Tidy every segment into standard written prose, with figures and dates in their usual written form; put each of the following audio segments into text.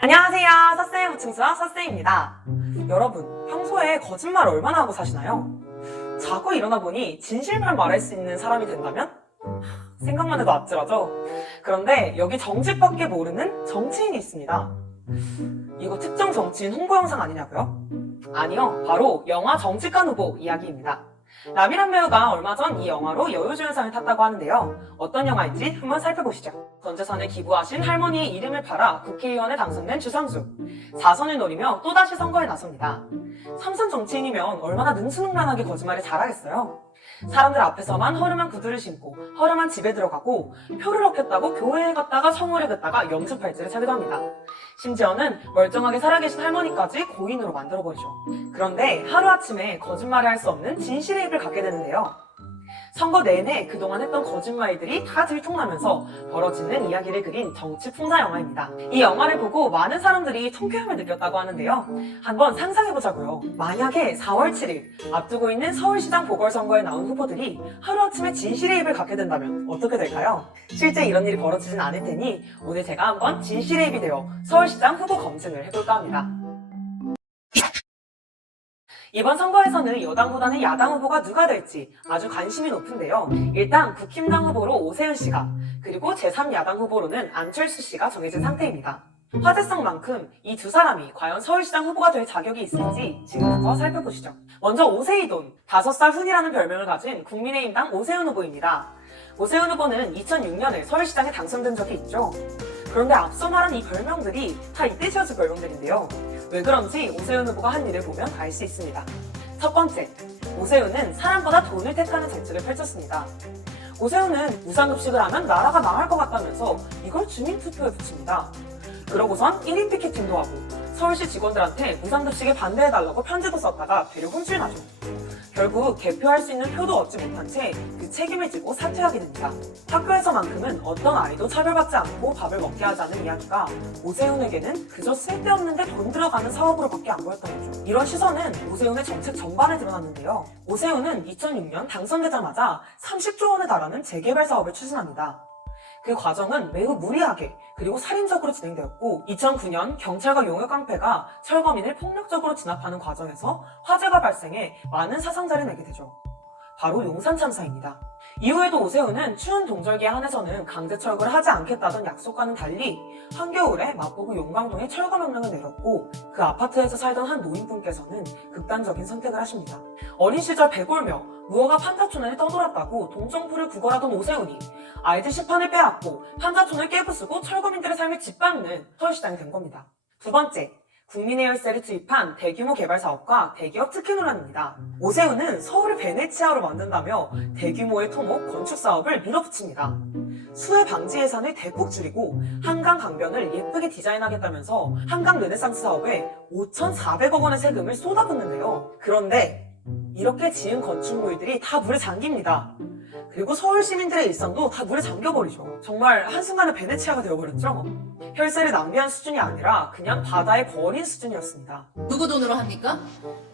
안녕하세요. 서쌤 우충수와 서쌤입니다. 여러분, 평소에 거짓말 얼마나 하고 사시나요? 자고 일어나 보니 진실만 말할 수 있는 사람이 된다면? 생각만 해도 아찔하죠? 그런데 여기 정치밖에 모르는 정치인이 있습니다. 이거 특정 정치인 홍보 영상 아니냐고요? 아니요, 바로 영화 정치관 후보 이야기입니다. 라미란 배우가 얼마 전 이 영화로 여우주연상을 탔다고 하는데요. 어떤 영화인지 한번 살펴보시죠. 전 재산을 기부하신 할머니의 이름을 팔아 국회의원에 당선된 주상수. 4선을 노리며 또다시 선거에 나섭니다. 삼선 정치인이면 얼마나 능수능란하게 거짓말을 잘하겠어요. 사람들 앞에서만 허름한 구두를 신고 허름한 집에 들어가고 표를 얻겠다고 교회에 갔다가 청원에 갔다가 영수팔찌를 차기도 합니다. 심지어는 멀쩡하게 살아계신 할머니까지 고인으로 만들어버리죠. 그런데 하루아침에 거짓말을 할 수 없는 진실의 입을 갖게 되는데요. 선거 내내 그동안 했던 거짓말들이 다 들통나면서 벌어지는 이야기를 그린 정치 풍자 영화입니다. 이 영화를 보고 많은 사람들이 통쾌함을 느꼈다고 하는데요. 한번 상상해보자고요. 만약에 4월 7일 앞두고 있는 서울시장 보궐선거에 나온 후보들이 하루아침에 진실의 입을 갖게 된다면 어떻게 될까요? 실제 이런 일이 벌어지진 않을 테니 오늘 제가 한번 진실의 입이 되어 서울시장 후보 검증을 해볼까 합니다. 이번 선거에서는 여당보다는 야당 후보가 누가 될지 아주 관심이 높은데요. 일단 국힘당 후보로 오세훈 씨가, 그리고 제3야당 후보로는 안철수 씨가 정해진 상태입니다. 화제성만큼 이 두 사람이 과연 서울시장 후보가 될 자격이 있을지 지금부터 살펴보시죠. 먼저 오세이돈, 5살 훈이라는 별명을 가진 국민의힘당 오세훈 후보입니다. 오세훈 후보는 2006년에 서울시장에 당선된 적이 있죠. 그런데 앞서 말한 이 별명들이 다 이때 지어진 별명들인데요. 왜 그런지 오세훈 후보가 한 일을 보면 알 수 있습니다. 첫 번째, 오세훈은 사람보다 돈을 택하는 정책을 펼쳤습니다. 오세훈은 무상급식을 하면 나라가 망할 것 같다면서 이걸 주민투표에 붙입니다. 그러고선 1인 피켓팅도 하고 서울시 직원들한테 무상급식에 반대해달라고 편지도 썼다가 되려 혼쭐나죠. 결국 개표할 수 있는 표도 얻지 못한 채 그 책임을 지고 사퇴하게 됩니다. 학교에서만큼은 어떤 아이도 차별받지 않고 밥을 먹게 하자는 이야기가 오세훈에게는 그저 쓸데없는데 돈 들어가는 사업으로밖에 안 보였던 거죠. 이런 시선은 오세훈의 정책 전반에 드러났는데요. 오세훈은 2006년 당선되자마자 30조 원에 달하는 재개발 사업을 추진합니다. 그 과정은 매우 무리하게 그리고 살인적으로 진행되었고 2009년 경찰과 용역 깡패가 철거민을 폭력적으로 진압하는 과정에서 화재가 발생해 많은 사상자를 내게 되죠. 바로 용산 참사입니다. 이후에도 오세훈은 추운 동절기에 한해서는 강제 철거를 하지 않겠다던 약속과는 달리 한겨울에 마포구 용광동에 철거 명령을 내렸고 그 아파트에서 살던 한 노인분께서는 극단적인 선택을 하십니다. 어린 시절 배골며 무허가 판자촌을 떠돌았다고 동정부를 구걸하던 오세훈이 아이들 식판을 빼앗고 판자촌을 깨부수고 철거민들의 삶을 짓밟는 서울시장이 된 겁니다. 두 번째, 국민의 열쇠를 투입한 대규모 개발 사업과 대기업 특혜 논란입니다. 오세훈은 서울을 베네치아로 만든다며 대규모의 토목 건축 사업을 밀어붙입니다. 수해 방지 예산을 대폭 줄이고 한강 강변을 예쁘게 디자인하겠다면서 한강 르네상스 사업에 5,400억 원의 세금을 쏟아붓는데요. 그런데 이렇게 지은 건축물들이 다 물에 잠깁니다. 그리고 서울 시민들의 일상도 다 물에 잠겨버리죠. 정말 한순간에 베네치아가 되어버렸죠. 혈세를 낭비한 수준이 아니라 그냥 바다에 버린 수준이었습니다. 누구 돈으로 합니까?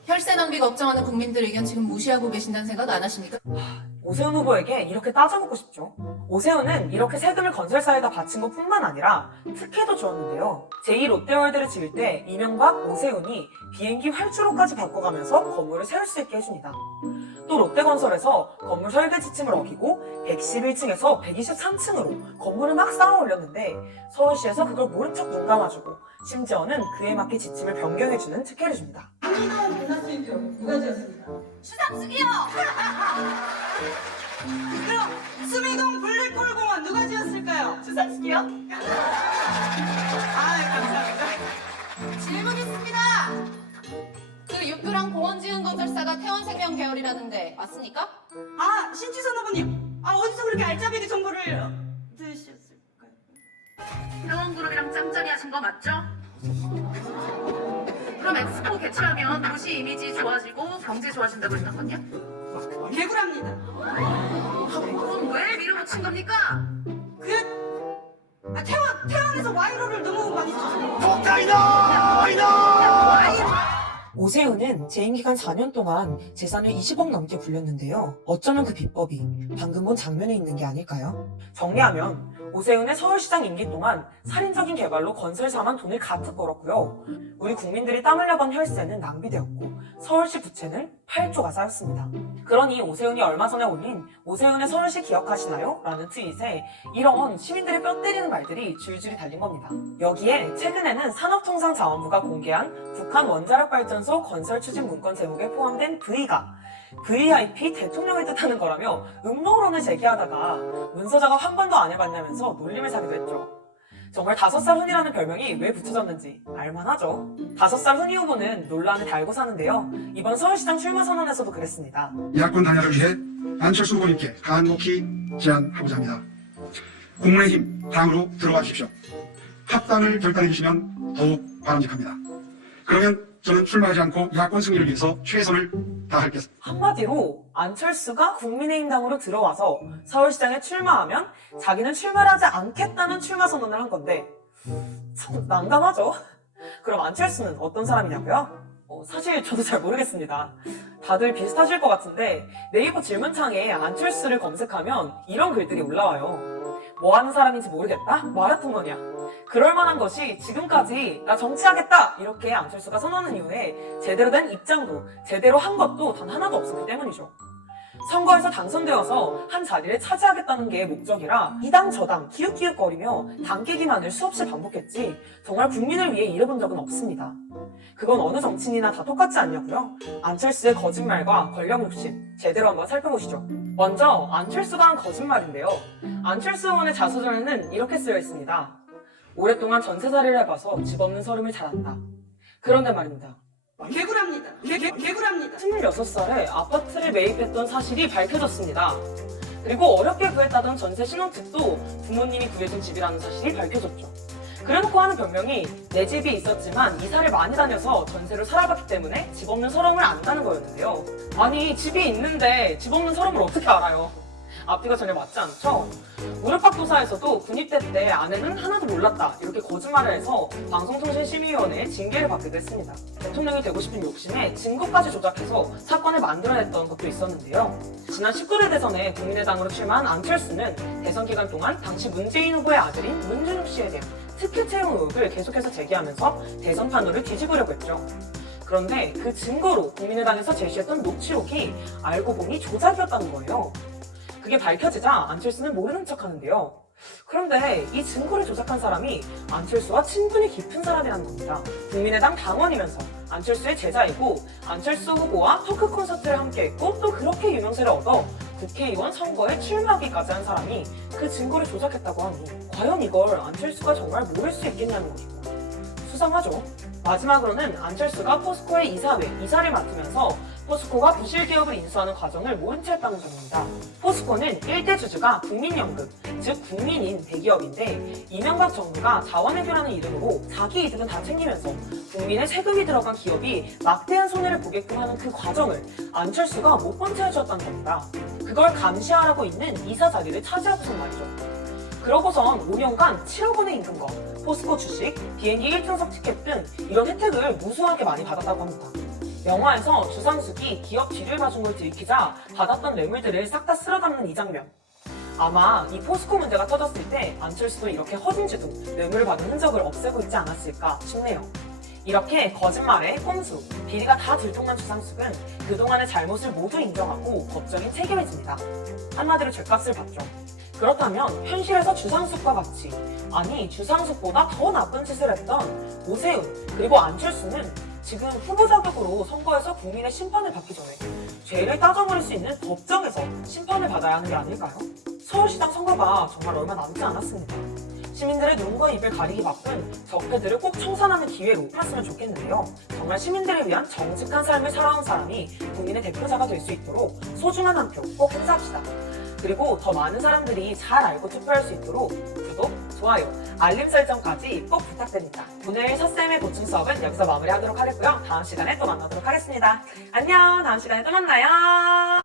혈세 낭비 걱정하는 국민들 의견 지금 무시하고 계신다는 생각 안 하십니까? 오세훈 후보에게 이렇게 따져먹고 싶죠. 오세훈은 이렇게 세금을 건설사에다 바친 것뿐만 아니라 특혜도 주었는데요. 제2롯데월드를 지을 때 이명박, 오세훈이 비행기 활주로까지 바꿔가면서 건물을 세울 수 있게 해줍니다. 또 롯데건설에서 건물 설계 지침을 어기고 111층에서 123층으로 건물을 막 쌓아 올렸는데 서울시에서 그걸 모른 척 눈 감아주고 심지어는 그에 맞게 지침을 변경해주는 특혜를 줍니다. 수미동 대사수입표 누가 지었습니까? 추상숙이요! 그럼 수미동 블랙홀 공원 누가 지었을까요? 추상숙이요? 감사합니다. 질문 있습니다! 그 육교랑 공원 지은 건설사가 태원생명 계열이라는데 맞습니까? 신지선 후보님. 어디서 그렇게 알짜배기 정보를 드셨을까요? 태원그룹이랑 짱짜리 하신 거 맞죠? 그럼 엑스포 개최하면 도시 이미지 좋아지고 경제 좋아진다고 했던건요? 개구랍니다. 그럼 왜 밀어붙인 겁니까? 태원에서 와이로를 너무 많이 썼어요. 와이로 오세훈은 재임 기간 4년 동안 재산을 20억 넘게 불렸는데요. 어쩌면 그 비법이 방금 본 장면에 있는 게 아닐까요? 정리하면 오세훈의 서울시장 임기 동안 살인적인 개발로 건설사만 돈을 가득 벌었고요. 우리 국민들이 땀 흘려 번 혈세는 낭비되었고 서울시 부채는 8조가 쌓였습니다. 그러니 오세훈이 얼마 전에 올린 오세훈의 서울시 기억하시나요? 라는 트윗에 이런 시민들의 뼈 때리는 말들이 줄줄이 달린 겁니다. 여기에 최근에는 산업통상자원부가 공개한 북한 원자력발전소 건설 추진 문건 제목에 포함된 V가 VIP 대통령을 뜻하는 거라며 음모론을 제기하다가 문서작업 한 번도 안 해봤냐면서 놀림을 사기도 했죠. 정말 5살 훈이라는 별명이 왜 붙여졌는지 알만하죠. 5살 훈이 후보는 논란을 달고 사는데요. 이번 서울시장 출마 선언에서도 그랬습니다. 야권 단일화를 위해 안철수 후보님께 간곡히 제안하고자 합니다. 국민의힘 당으로 들어와 주십시오. 합당을 결단해 주시면 더욱 바람직합니다. 그러면 저는 출마하지 않고 야권 승리를 위해서 최선을 다하겠습니다. 한마디로 안철수가 국민의힘당으로 들어와서 서울시장에 출마하면 자기는 출마를 하지 않겠다는 출마 선언을 한 건데 참 난감하죠? 그럼 안철수는 어떤 사람이냐고요? 사실 저도 잘 모르겠습니다. 다들 비슷하실 것 같은데 네이버 질문창에 안철수를 검색하면 이런 글들이 올라와요. 뭐 하는 사람인지 모르겠다? 마라톤머니야. 그럴 만한 것이 지금까지 나 정치하겠다 이렇게 안철수가 선언한 이후에 제대로 된 입장도 제대로 한 것도 단 하나도 없었기 때문이죠. 선거에서 당선되어서 한 자리를 차지하겠다는 게 목적이라 이당 저당 기웃기웃거리며 당 깨기만을 수없이 반복했지 정말 국민을 위해 일해본 적은 없습니다. 그건 어느 정치인이나 다 똑같지 않냐고요? 안철수의 거짓말과 권력 욕심 제대로 한번 살펴보시죠. 먼저 안철수가 한 거짓말인데요. 안철수 의원의 자서전에는 이렇게 쓰여 있습니다. 오랫동안 전세살이를 해봐서 집 없는 서름을 잘한다. 그런데 말입니다. 개구랍니다. 개구랍니다. 26살에 아파트를 매입했던 사실이 밝혀졌습니다. 그리고 어렵게 구했다던 전세 신혼집도 부모님이 구해준 집이라는 사실이 밝혀졌죠. 그래놓고 하는 변명이 내 집이 있었지만 이사를 많이 다녀서 전세로 살아봤기 때문에 집 없는 서름을 안다는 거였는데요. 아니 집이 있는데 집 없는 서름을 어떻게 알아요? 앞뒤가 전혀 맞지 않죠? 무릎팍도사에서도 군입대 때 아내는 하나도 몰랐다 이렇게 거짓말을 해서 방송통신심의위원회에 징계를 받기도 했습니다. 대통령이 되고 싶은 욕심에 증거까지 조작해서 사건을 만들어냈던 것도 있었는데요. 지난 19대 대선에 국민의당으로 출마한 안철수는 대선 기간 동안 당시 문재인 후보의 아들인 문준욱 씨에 대한 특혜 채용 의혹을 계속해서 제기하면서 대선 판도를 뒤집으려고 했죠. 그런데 그 증거로 국민의당에서 제시했던 녹취록이 알고 보니 조작이었다는 거예요. 그게 밝혀지자 안철수는 모르는 척 하는데요. 그런데 이 증거를 조작한 사람이 안철수와 친분이 깊은 사람이라는 겁니다. 국민의당 당원이면서 안철수의 제자이고 안철수 후보와 토크 콘서트를 함께했고 또 그렇게 유명세를 얻어 국회의원 선거에 출마하기까지 한 사람이 그 증거를 조작했다고 하니 과연 이걸 안철수가 정말 모를 수 있겠냐는 것이고 수상하죠. 마지막으로는 안철수가 포스코의 이사를 맡으면서 포스코가 부실 기업을 인수하는 과정을 모른 채 했다는 점입니다. 포스코는 1대 주주가 국민연금, 즉 국민인 대기업인데 이명박 정부가 자원외교라는 이름으로 자기 이득은 다 챙기면서 국민의 세금이 들어간 기업이 막대한 손해를 보게끔 하는 그 과정을 안철수가 못 본 채 해주었다는 겁니다. 그걸 감시하라고 있는 이사 자리를 차지하고선 말이죠. 그러고선 5년간 7억 원의 임금과 포스코 주식, 비행기 1등석 티켓 등 이런 혜택을 무수하게 많이 받았다고 합니다. 영화에서 주상숙이 기업 뒤를 봐준 걸 들키자 받았던 뇌물들을 싹 다 쓸어담는 이 장면. 아마 이 포스코 문제가 터졌을 때 안철수도 이렇게 허둥지둥 뇌물을 받은 흔적을 없애고 있지 않았을까 싶네요. 이렇게 거짓말에 꼼수, 비리가 다 들통난 주상숙은 그동안의 잘못을 모두 인정하고 법적인 책임을 집니다. 한마디로 죗값을 받죠. 그렇다면 현실에서 주상숙과 같이 아니 주상숙보다 더 나쁜 짓을 했던 오세훈 그리고 안철수는 지금 후보 자격으로 선거에서 국민의 심판을 받기 전에 죄를 따져버릴 수 있는 법정에서 심판을 받아야 하는 게 아닐까요? 서울시장 선거가 정말 얼마 남지 않았습니다. 시민들의 눈과 입을 가리기 바쁜 적폐들을 꼭 청산하는 기회로 삼았으면 좋겠는데요. 정말 시민들을 위한 정직한 삶을 살아온 사람이 국민의 대표자가 될 수 있도록 소중한 한 표 꼭 행사합시다. 그리고 더 많은 사람들이 잘 알고 투표할 수 있도록 구독, 좋아요, 알림 설정까지 꼭 부탁드립니다. 오늘 서쌤의 보충 수업은 여기서 마무리하도록 하겠고요. 다음 시간에 또 만나도록 하겠습니다. 안녕, 다음 시간에 또 만나요.